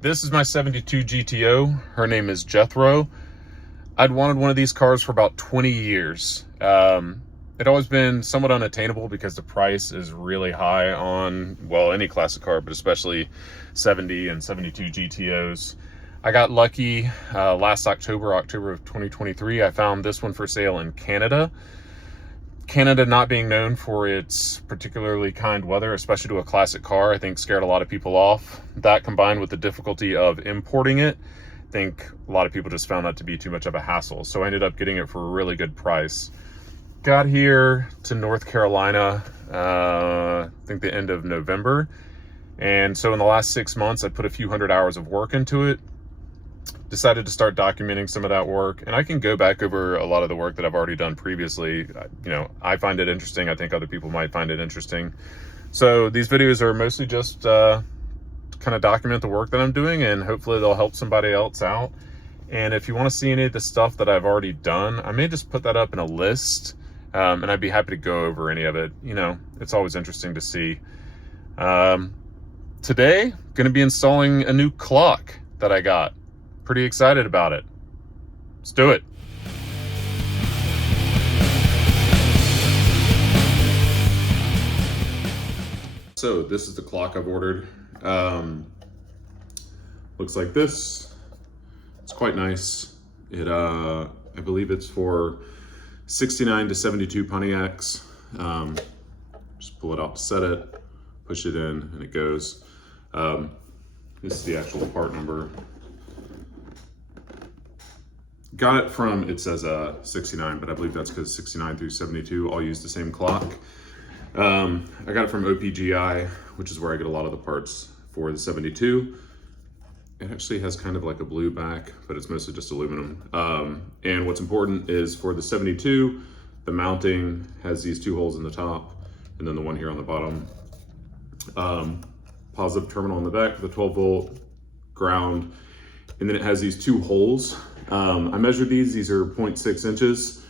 This is my 72 GTO. Her name is Jethro. I'd wanted one of these cars for about 20 years. It's always been somewhat unattainable because the price is really high on, well, any classic car, but especially 70 and 72 GTOs. I got lucky last October of 2023. I found this one for sale in Canada. Canada not being known for its particularly kind weather, especially to a classic car, I think scared a lot of people off. That combined with the difficulty of importing it, I think a lot of people just found that to be too much of a hassle. So I ended up getting it for a really good price. Got here to North Carolina, I think the end of November. And so in the last 6 months, I put a few hundred hours of work into it. Decided to start documenting some of that work, and I can go back over a lot of the work that I've already done previously. I find it interesting. I think other people might find it interesting. So these videos are mostly just to kind of document the work that I'm doing, and hopefully they'll help somebody else out. And if you want to see any of the stuff that I've already done, I may just put that up in a list, and I'd be happy to go over any of it. It's always interesting to see. Today, going to be installing a new clock that I got. Pretty excited about it. Let's do it. So this is the clock I've ordered. Looks like this. It's quite nice. I believe it's for 69 to 72 Pontiacs. Just pull it out to set it, push it in, and it goes. This is the actual part number. Got it from, it says 69, but I believe that's because 69 through 72 all use the same clock. I got it from OPGI, which is where I get a lot of the parts for the 72. It actually has kind of like a blue back, but it's mostly just aluminum. And what's important is for the 72, the mounting has these two holes in the top, and then the one here on the bottom. Positive terminal on the back with a 12-volt ground, and then it has these two holes. I measured these are 0.6 inches.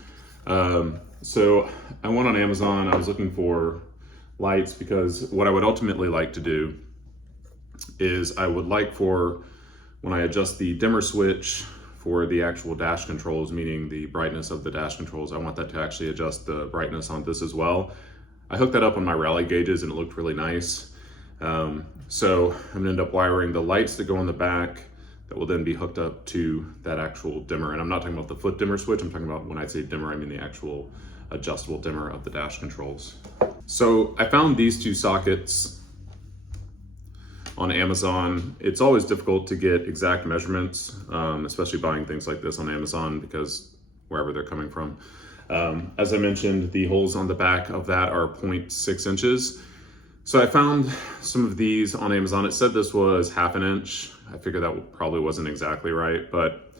So I went on Amazon, I was looking for lights because what I would ultimately like to do is I would like for, when I adjust the dimmer switch for the actual dash controls, meaning the brightness of the dash controls, I want that to actually adjust the brightness on this as well. I hooked that up on my rally gauges and it looked really nice. So I'm gonna end up wiring the lights that go on the back that will then be hooked up to that actual dimmer. And I'm not talking about the foot dimmer switch, I'm talking about, when I say dimmer, I mean the actual adjustable dimmer of the dash controls. So I found these two sockets on Amazon. It's always difficult to get exact measurements, especially buying things like this on Amazon, because wherever they're coming from. As I mentioned, the holes on the back of that are 0.6 inches. So I found some of these on Amazon. It said this was 1/2 inch. I figured that probably wasn't exactly right, but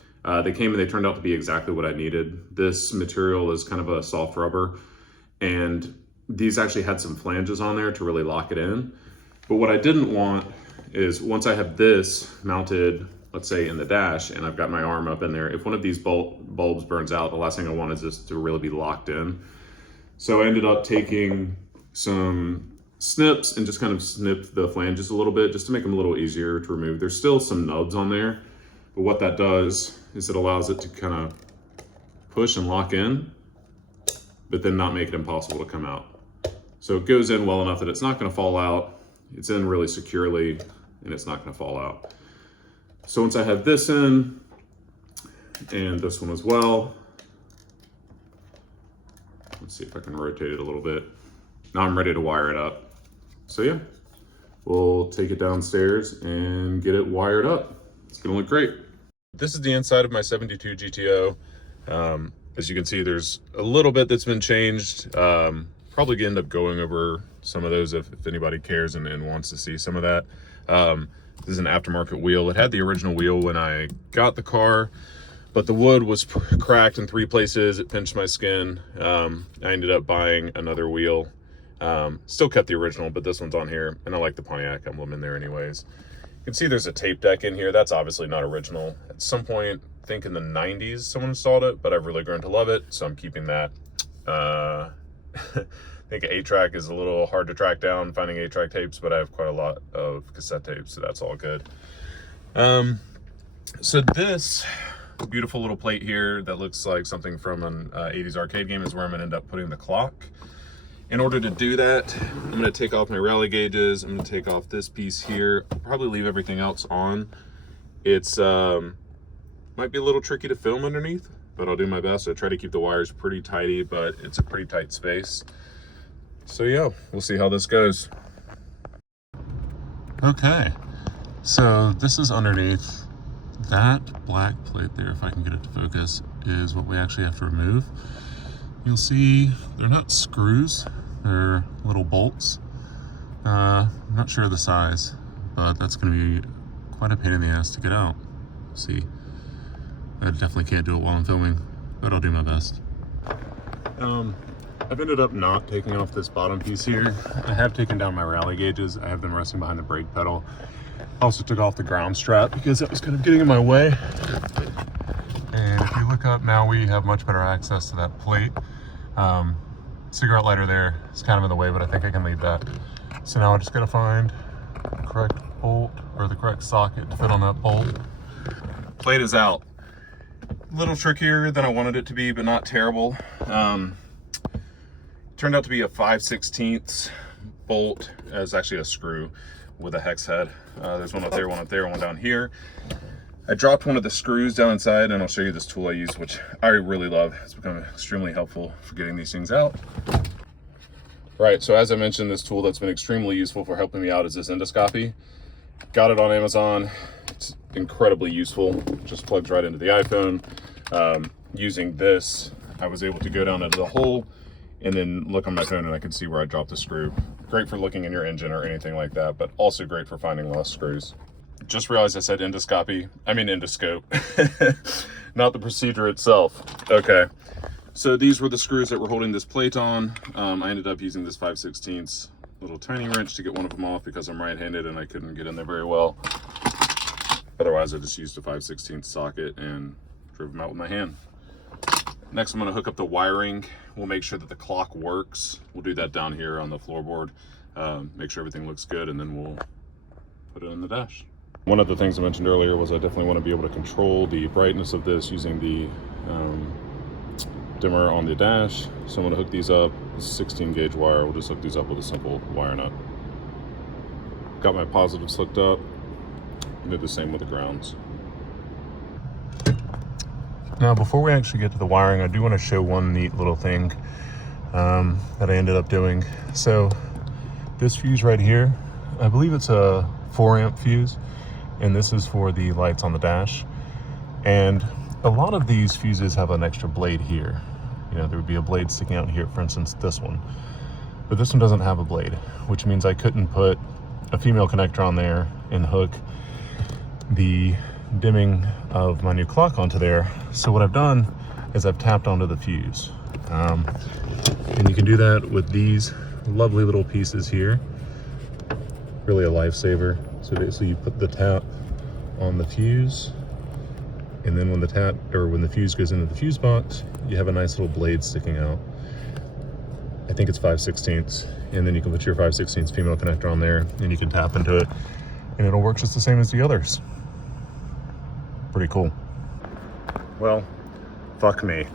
they came and they turned out to be exactly what I needed. This material is kind of a soft rubber, and these actually had some flanges on there to really lock it in. But what I didn't want is, once I have this mounted, let's say in the dash, and I've got my arm up in there, if one of these bulbs burns out, the last thing I want is this to really be locked in. So I ended up taking some snips and just kind of snipped the flanges a little bit just to make them a little easier to remove. There's still some nubs on there, but what that does is it allows it to kind of push and lock in, but then not make it impossible to come out. So it goes in well enough that it's not going to fall out. It's in really securely and it's not going to fall out. So once I have this in, and this one as well, let's see if I can rotate it a little bit. Now I'm ready to wire it up. So yeah, we'll take it downstairs and get it wired up. It's gonna look great. This is the inside of my 72 GTO. As you can see, there's a little bit that's been changed. Probably gonna end up going over some of those if anybody cares and wants to see some of that. This is an aftermarket wheel. It had the original wheel when I got the car, but the wood was cracked in 3 places. It pinched my skin. I ended up buying another wheel. Still kept the original, but this one's on here, and I like the Pontiac emblem in there anyways. You can see there's a tape deck in here. That's obviously not original. At some point, I think in the 90s, someone installed it, but I've really grown to love it, so I'm keeping that. I think 8-track is a little hard to track down, finding 8-track tapes, but I have quite a lot of cassette tapes, so that's all good. So this beautiful little plate here that looks like something from an 80s arcade game is where I'm gonna end up putting the clock. In order to do that, I'm gonna take off my rally gauges. I'm gonna take off this piece here. I'll probably leave everything else on. It's might be a little tricky to film underneath, but I'll do my best. I try to keep the wires pretty tidy, but it's a pretty tight space. So yeah, we'll see how this goes. Okay, so this is underneath. That black plate there, if I can get it to focus, is what we actually have to remove. You'll see they're not screws, they're little bolts. I'm not sure of the size, but that's going to be quite a pain in the ass to get out. See, I definitely can't do it while I'm filming, but I'll do my best. I've ended up not taking off this bottom piece here. I have taken down my rally gauges. I have them resting behind the brake pedal. I also took off the ground strap because that was kind of getting in my way. And if you look up now, we have much better access to that plate. Cigarette lighter there is kind of in the way, but I think I can leave that. So now I just gotta find the correct bolt or the correct socket to fit on that bolt. Plate is out. A little trickier than I wanted it to be, but not terrible. Turned out to be a 5/16 bolt. It's actually a screw with a hex head. There's one up there, one down here. I dropped one of the screws down inside, and I'll show you this tool I use, which I really love. It's become extremely helpful for getting these things out. Right, so as I mentioned, this tool that's been extremely useful for helping me out is this endoscopy. Got it on Amazon. It's incredibly useful. Just plugs right into the iPhone. Using this, I was able to go down into the hole and then look on my phone and I could see where I dropped the screw. Great for looking in your engine or anything like that, but also great for finding lost screws. Just realized I said endoscopy. I mean endoscope, not the procedure itself. Okay, so these were the screws that were holding this plate on. I ended up using this 5/16 little tiny wrench to get one of them off because I'm right-handed and I couldn't get in there very well. Otherwise, I just used a 5/16 socket and drove them out with my hand. Next, I'm going to hook up the wiring. We'll make sure that the clock works. We'll do that down here on the floorboard. Make sure everything looks good, and then we'll put it in the dash. One of the things I mentioned earlier was I definitely want to be able to control the brightness of this using the dimmer on the dash. So I'm going to hook these up. This is 16 gauge wire. We'll just hook these up with a simple wire nut. Got my positives hooked up. And do the same with the grounds. Now, before we actually get to the wiring, I do want to show one neat little thing that I ended up doing. So this fuse right here, I believe it's a 4-amp fuse, and this is for the lights on the dash. And a lot of these fuses have an extra blade here. You know, there would be a blade sticking out here, for instance, this one. But this one doesn't have a blade, which means I couldn't put a female connector on there and hook the dimming of my new clock onto there. So what I've done is I've tapped onto the fuse. And you can do that with these lovely little pieces here. Really a lifesaver. So basically you put the tap on the fuse, and then when the fuse goes into the fuse box, you have a nice little blade sticking out. I think it's 5/16, and then you can put your 5/16 female connector on there and you can tap into it and it'll work just the same as the others. Pretty cool. Well, fuck me.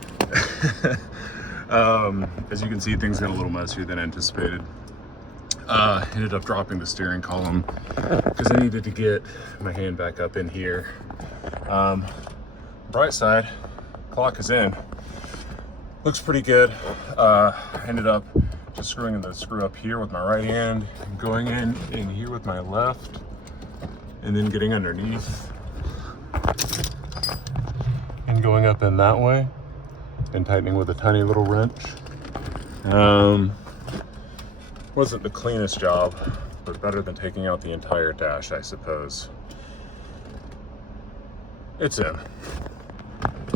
As you can see, things got a little messier than anticipated. Ended up dropping the steering column because I needed to get my hand back up in here. Bright side, clock is in. Looks pretty good. Ended up just screwing in the screw up here with my right hand, going in here with my left, and then getting underneath and going up in that way and tightening with a tiny little wrench. Wasn't the cleanest job, but better than taking out the entire dash, I suppose. It's in.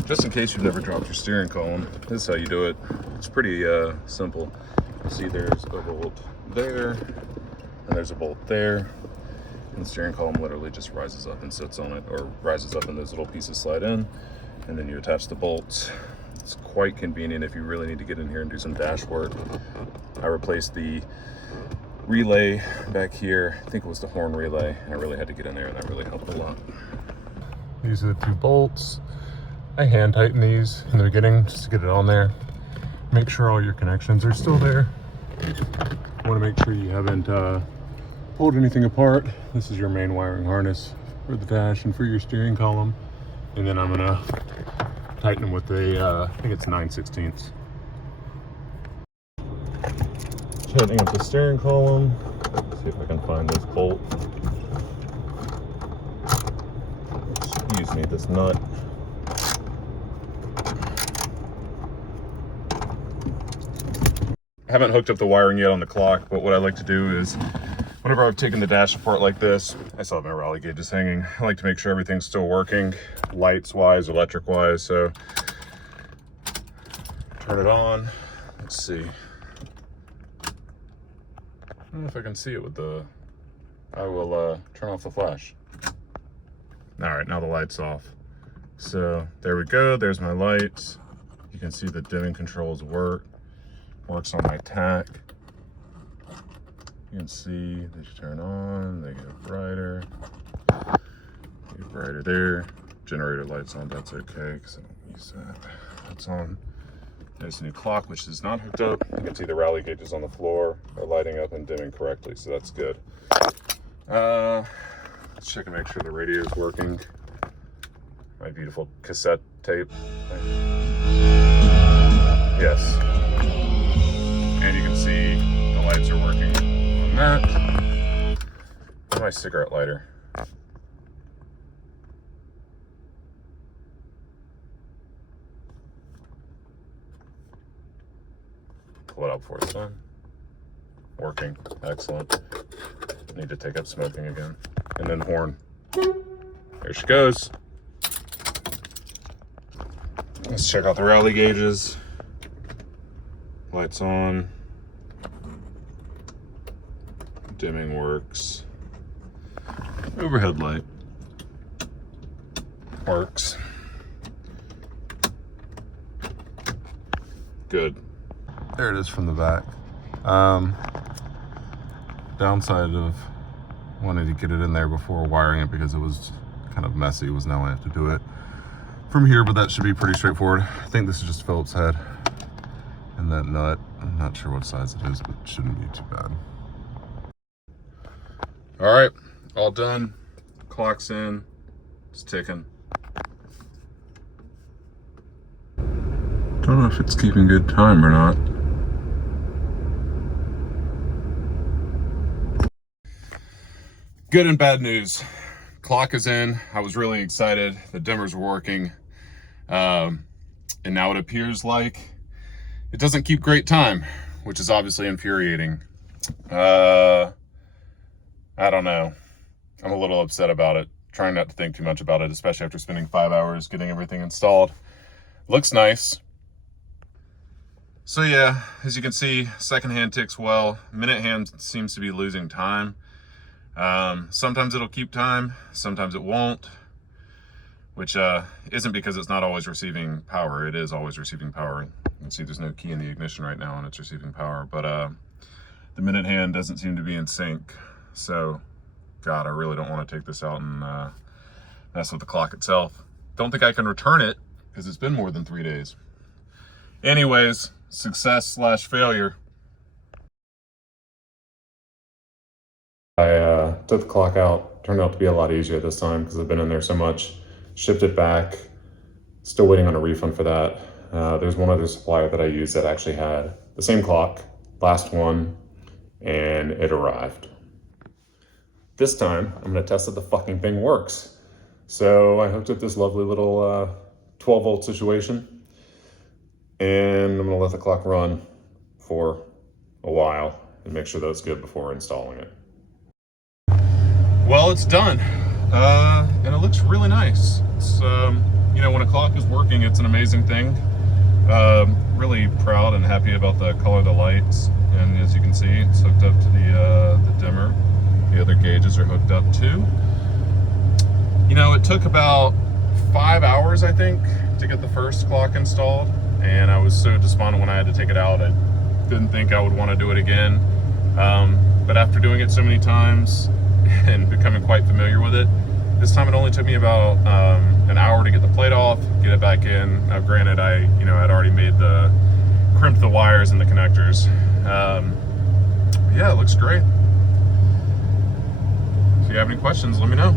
Just in case you've never dropped your steering column, this is how you do it. It's pretty simple. See, there's a bolt there, and there's a bolt there. And the steering column literally just rises up and sits on it, or rises up and those little pieces slide in, and then you attach the bolts. It's quite convenient if you really need to get in here and do some dash work. I replaced the relay back here. I think it was the horn relay, and I really had to get in there, and that really helped a lot. These are the 2 bolts. I hand tighten these in the beginning just to get it on there. Make sure all your connections are still there. You want to make sure you haven't pulled anything apart. This is your main wiring harness for the dash and for your steering column. And then I'm gonna tighten them with a, I think it's 9/16. Tightening up the steering column. Let's see if I can find this bolt. Excuse me, this nut. I haven't hooked up the wiring yet on the clock, but what I like to do is whenever I've taken the dash apart like this, I still have my rally gauges hanging. I like to make sure everything's still working, lights wise, electric wise. So turn it on. Let's see. I don't know if I can see it with the, I will turn off the flash. All right, now the light's off. So there we go, there's my lights. You can see the dimming controls works on my tack. You can see they turn on, they get brighter. Get brighter there. Generator lights on, that's okay, because I don't use that. That's on. There's a new clock, which is not hooked up. You can see the rally gauges on the floor are lighting up and dimming correctly, so that's good. Let's check and make sure the radio is working. My beautiful cassette tape. Yes. And you can see the lights are working on that. My cigarette lighter. Pull it out before it's done. Working, excellent. Need to take up smoking again. And then horn. There she goes. Let's check out the rally gauges. Lights on. Dimming works. Overhead light works. Good. There it is from the back. Downside of wanting to get it in there before wiring it because it was kind of messy was now I have to do it from here, but that should be pretty straightforward. I think this is just Phillips head and that nut. I'm not sure what size it is, but it shouldn't be too bad. All right, all done. Clock's in, it's ticking. Don't know if it's keeping good time or not. Good and bad news. Clock is in. I was really excited. The dimmers were working. And now it appears like it doesn't keep great time, which is obviously infuriating. I don't know. I'm a little upset about it. Trying not to think too much about it, especially after spending 5 hours getting everything installed. Looks nice. So yeah, as you can see, second hand ticks well. Minute hand seems to be losing time. Sometimes it'll keep time, sometimes it won't, which isn't because it's not always receiving power. It is always receiving power. You can see there's no key in the ignition right now and it's receiving power, but the minute hand doesn't seem to be in sync. So, God, I really don't want to take this out and mess with the clock itself. Don't think I can return it because it's been more than 3 days. Anyways, success/failure. I took the clock out. Turned out to be a lot easier this time because I've been in there so much. Shipped it back. Still waiting on a refund for that. There's one other supplier that I use that actually had the same clock, last one, and it arrived. This time, I'm gonna test that the fucking thing works. So I hooked up this lovely little 12 volt situation, and I'm gonna let the clock run for a while and make sure that it's good before installing it. Well, it's done, and it looks really nice. It's, you know, when a clock is working, it's an amazing thing. Really proud and happy about the color of the lights, and as you can see, it's hooked up to the dimmer. The other gauges are hooked up too. You know, it took about 5 hours, I think, to get the first clock installed, and I was so despondent when I had to take it out. I didn't think I would want to do it again. but after doing it so many times and becoming quite familiar with it, this time it only took me about an hour to get the plate off, get it back in. Now granted, I'd already crimped the wires and the connectors. Yeah, it looks great. If you have any questions, let me know.